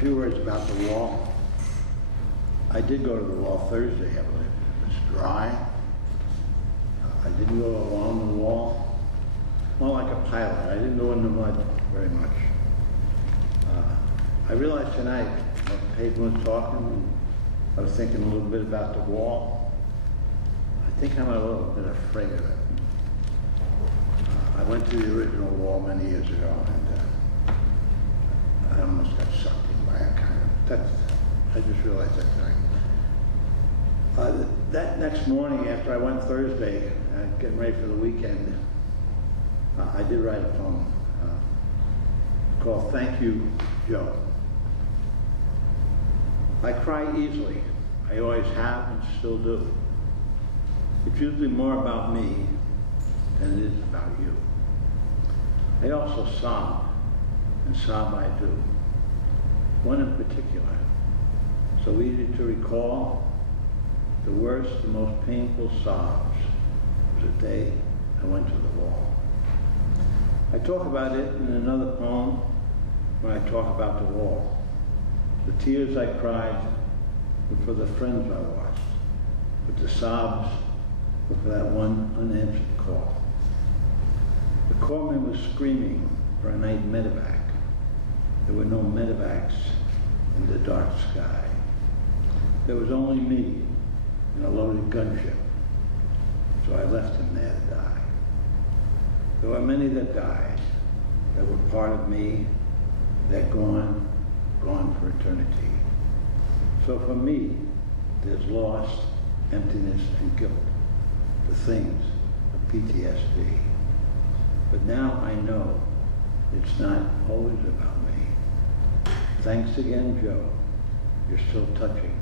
few words about the wall. I did go to the wall Thursday, I believe. It was dry. I didn't go along the wall. More like a pilot. I didn't go in the mud very much. I realized tonight, when Peyton was talking, I was thinking a little bit about the wall. I think I'm a little bit afraid of it. I went to the original wall many years ago, and I almost got sucked in by it, kind of. I just realized that tonight. That next morning, after I went Thursday, getting ready for the weekend, I did write a poem called Thank You, Joe. I cry easily. I always have and still do. It's usually more about me than it is about you. I also sob, and sob I do. One in particular, so easy to recall, the worst, the most painful sobs was the day I went to the wall. I talk about it in another poem when I talk about the wall. The tears I cried were for the friends I lost, but the sobs were for that one unanswered call. The corpsman was screaming for a night medevac. There were no medevacs in the dark sky. There was only me in a loaded gunship, so I left him there to die. There were many that died, that were part of me, that gone for eternity. So for me, there's loss, emptiness, and guilt, the things of PTSD. But now I know it's not always about me. Thanks again, Joe. You're still touching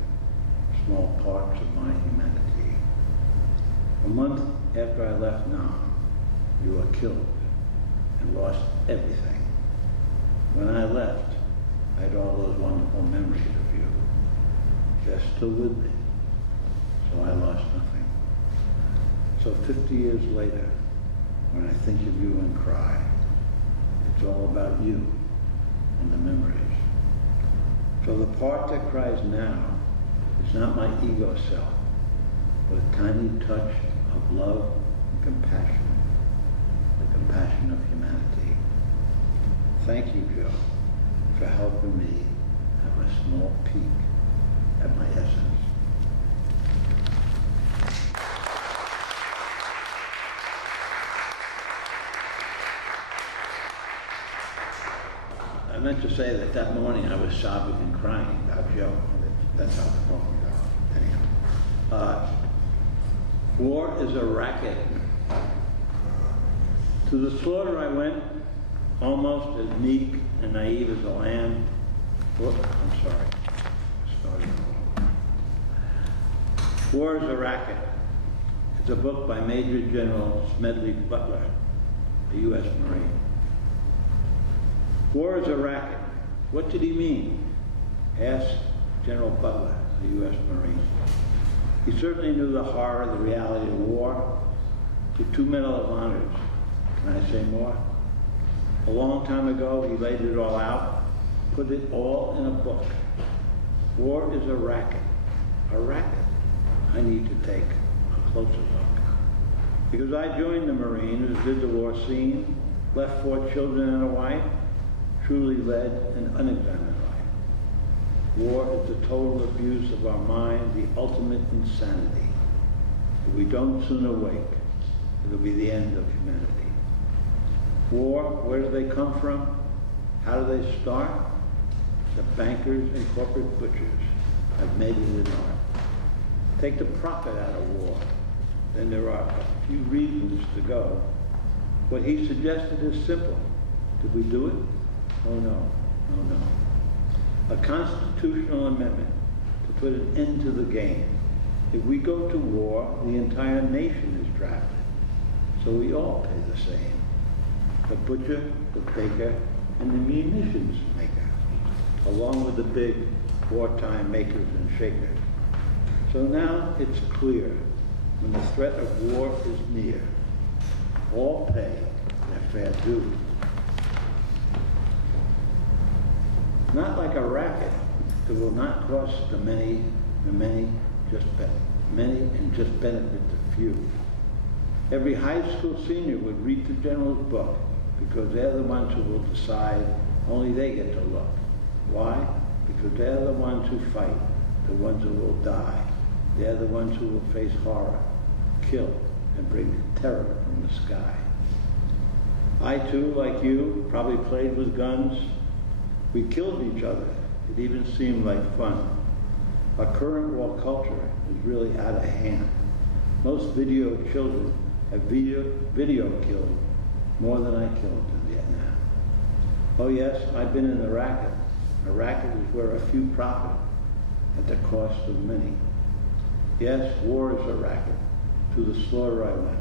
small parts of my humanity. A month after I left Nam, you were killed and lost everything. When I left, I had all those wonderful memories of you. They're still with me, so I lost nothing. So 50 years later, when I think of you and cry, it's all about you and the memories. So the part that cries now is not my ego self, but a tiny touch of love and compassion, the compassion of humanity. Thank you, Joe, for helping me have a small peek at my essence. I meant to say that morning I was sobbing and crying about Joe. That's how the poem goes. Anyhow. War is a racket. To the slaughter I went, almost as meek and naive as a lamb. Whoop, I'm sorry. War is a Racket. It's a book by Major General Smedley Butler, a U.S. Marine. War is a racket. What did he mean? Asked General Butler, a U.S. Marine. He certainly knew the horror, the reality of war. With 2 Medal of Honors. Can I say more? A long time ago, he laid it all out, put it all in a book. War is a racket. A racket. I need to take a closer look. Because I joined the Marines, did the war scene, left 4 children and a wife, truly led an unexamined life. War is the total abuse of our mind, the ultimate insanity. If we don't soon awake, it'll be the end of humanity. War, where do they come from? How do they start? The bankers and corporate butchers have made it an art. Take the profit out of war, then there are a few reasons to go. What he suggested is simple. Did we do it? Oh no, no, no. A constitutional amendment to put an end to the game. If we go to war, the entire nation is drafted. So we all pay the same. The butcher, the baker, and the munitions maker, along with the big wartime makers and shakers. So now it's clear, when the threat of war is near, all pay their fair due. Not like a racket that will not cost the many, and just benefit the few. Every high school senior would read the general's book because they're the ones who will decide only they get to look. Why? Because they're the ones who fight, the ones who will die. They're the ones who will face horror, kill, and bring terror from the sky. I too, like you, probably played with guns. We killed each other. It even seemed like fun. Our current war culture is really out of hand. Most video children have video killed more than I killed in Vietnam. Oh yes, I've been in the racket. A racket is where a few profit at the cost of many. Yes, war is a racket. To the slaughter I went.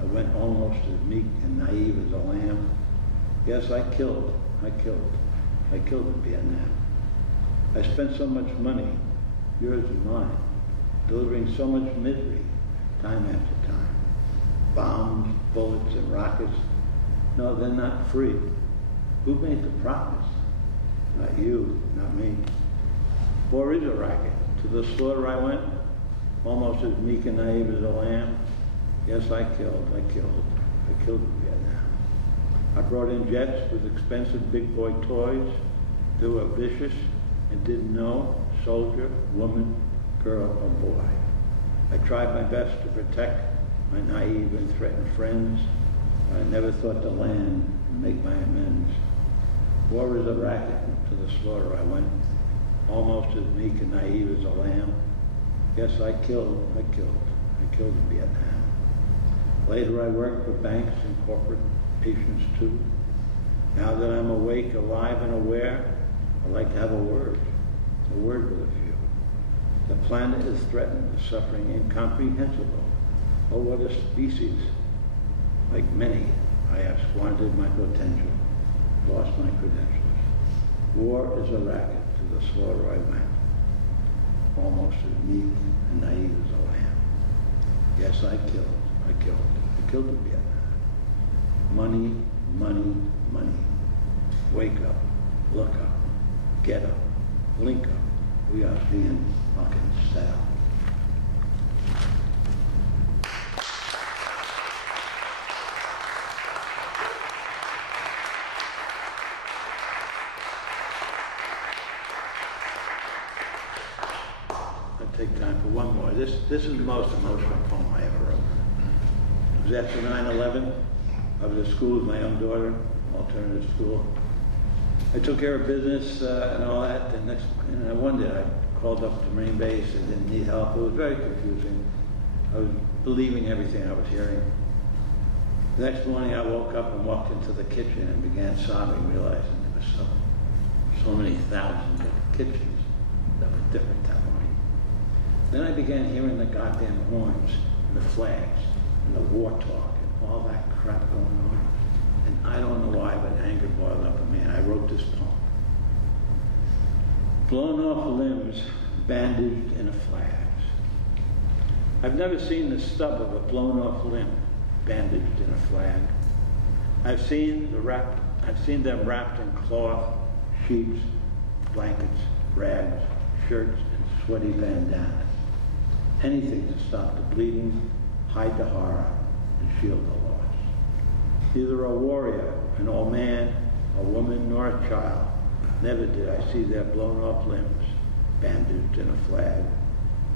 I went almost as meek and naive as a lamb. Yes, I killed in Vietnam. I spent so much money, yours and mine, delivering so much misery, time after time. Bombs, bullets, and rockets. No, they're not free. Who made the profits? Not you, not me. War is a racket. To the slaughter I went, almost as meek and naive as a lamb. Yes, I killed in Vietnam. I brought in jets with expensive big boy toys. They were vicious and didn't know soldier, woman, girl, or boy. I tried my best to protect my naive and threatened friends. I never thought to land and make my amends. War is a racket. To the slaughter I went, almost as meek and naive as a lamb. Yes, I killed in Vietnam. Later I worked for banks and corporations too. Now that I'm awake, alive, and aware, I'd like to have a word with a few. The planet is threatened with suffering incomprehensible. Oh, what a species. Like many, I have squandered my potential, lost my credentials. War is a racket. To the slaughter I went, almost as meek and naive as a lamb. Yes, I killed in Vietnam. Money, money, money. Wake up, look up, get up, link up. We are being fucking set up. Take time for one more. This is the most emotional poem I ever wrote. It was after 9/11. I was at school with my young daughter, alternative school. I took care of business and all that. And one day I called up to Marine Base. I didn't need help. It was very confusing. I was believing everything I was hearing. The next morning I woke up and walked into the kitchen and began sobbing, realizing there were so many thousands of kitchens that were different that morning. Then I began hearing the goddamn horns and the flags and the war talk and all that crap going on. And I don't know why, but anger boiled up in me, and I wrote this poem. Blown off limbs, bandaged in a flags. I've never seen the stub of a blown off limb bandaged in a flag. I've seen them wrapped in cloth, sheets, blankets, rags, shirts, and sweaty bandanas. Anything to stop the bleeding, hide the horror, and shield the loss. Neither a warrior, an old man, a woman, nor a child, never did I see their blown off limbs bandaged in a flag.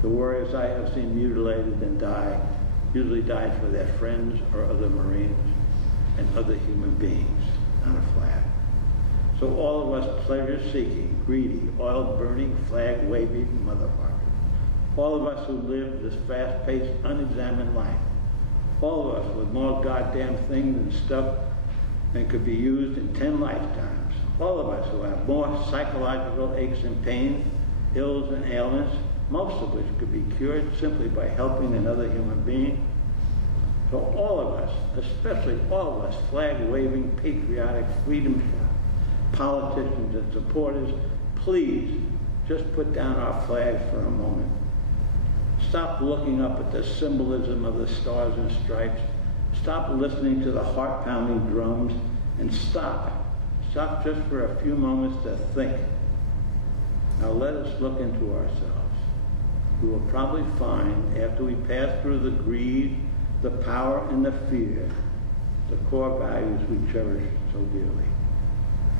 The warriors I have seen mutilated and die usually died for their friends or other Marines and other human beings, not a flag. So all of us pleasure-seeking, greedy, oil-burning, flag-waving motherfuckers. All of us who live this fast-paced, unexamined life. All of us with more goddamn things and stuff than could be used in 10 lifetimes. All of us who have more psychological aches and pains, ills and ailments, most of which could be cured simply by helping another human being. So all of us, especially all of us flag-waving, patriotic, freedom politicians and supporters, please just put down our flags for a moment. Stop looking up at the symbolism of the stars and stripes. Stop listening to the heart-pounding drums, and stop stop just for a few moments to think. Now let us look into ourselves. We will probably find, after we pass through the greed, the power, and the fear, the core values we cherish so dearly: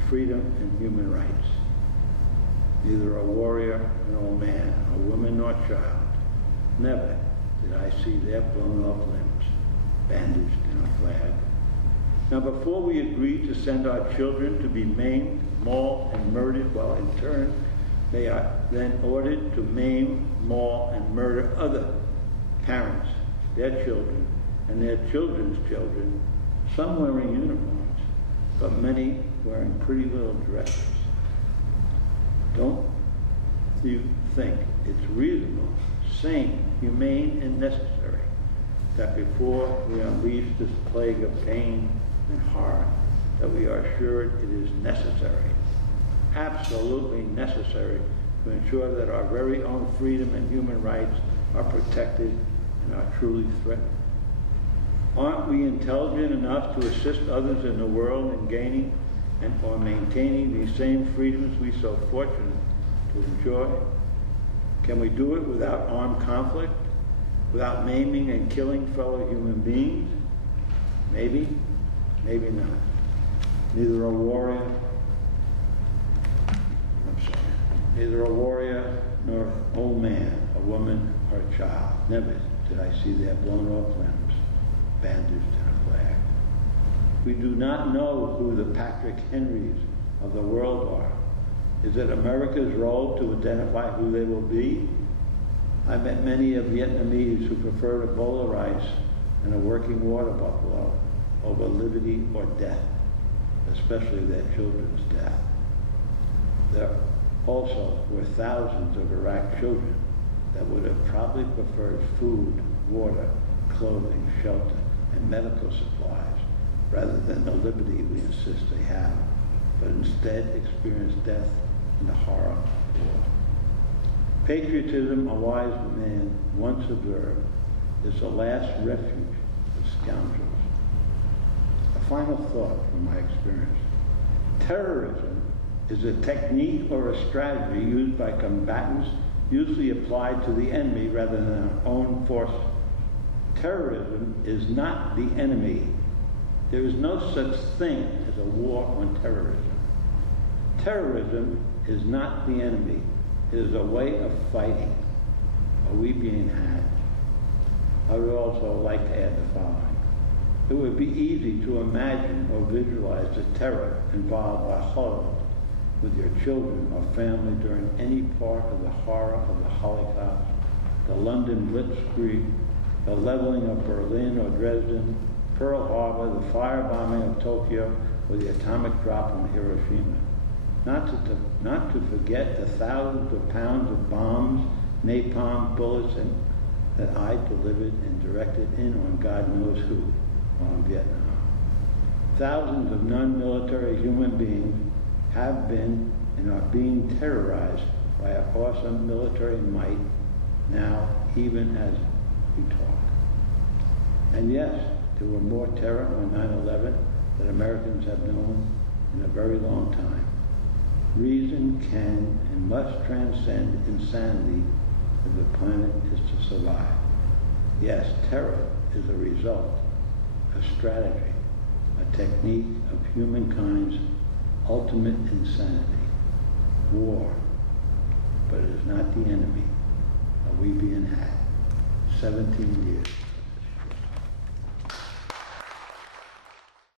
freedom and human rights. Neither a warrior nor a man, a woman nor child, never did I see their blown off limbs bandaged in a flag. Now before we agree to send our children to be maimed, mauled, and murdered, while in turn they are then ordered to maim, maul, and murder other parents, their children, and their children's children, some wearing uniforms, but many wearing pretty little dresses. Don't you think it's reasonable, sane, humane, and necessary that before we unleash this plague of pain and horror, that we are assured it is necessary, absolutely necessary, to ensure that our very own freedom and human rights are protected and are truly threatened? Aren't we intelligent enough to assist others in the world in gaining and or maintaining these same freedoms we so fortunate to enjoy? Can we do it without armed conflict, without maiming and killing fellow human beings? Maybe, maybe not. Neither a warrior nor an old man, a woman, or a child. Never did I see their blown off limbs bandaged in a flag. We do not know who the Patrick Henrys of the world are. Is it America's role to identify who they will be? I met many of Vietnamese who preferred a bowl of rice and a working water buffalo over liberty or death, especially their children's death. There also were thousands of Iraq children that would have probably preferred food, water, clothing, shelter, and medical supplies rather than the liberty we insist they have, but instead experienced death and the horror of war. Patriotism, a wise man once observed, is the last refuge of scoundrels. A final thought from my experience. Terrorism is a technique or a strategy used by combatants, usually applied to the enemy rather than our own forces. Terrorism is not the enemy. There is no such thing as a war on terrorism. Terrorism is not the enemy. It is a way of fighting. Are we being had? I would also like to add the following. It would be easy to imagine or visualize the terror involved by huddled with your children or family during any part of the horror of the Holocaust, the London Blitzkrieg, the leveling of Berlin or Dresden, Pearl Harbor, the firebombing of Tokyo, or the atomic drop on Hiroshima. Not to forget the thousands of pounds of bombs, napalm, bullets, that I delivered and directed in on God knows who while in Vietnam. Thousands of non-military human beings have been and are being terrorized by an awesome military might now, even as we talk. And yes, there were more terror on 9/11 than Americans have known in a very long time. Reason can and must transcend insanity if the planet is to survive. Yes, terror is a result, a strategy, a technique of humankind's ultimate insanity, war. But it is not the enemy. Are we being had? 17 years.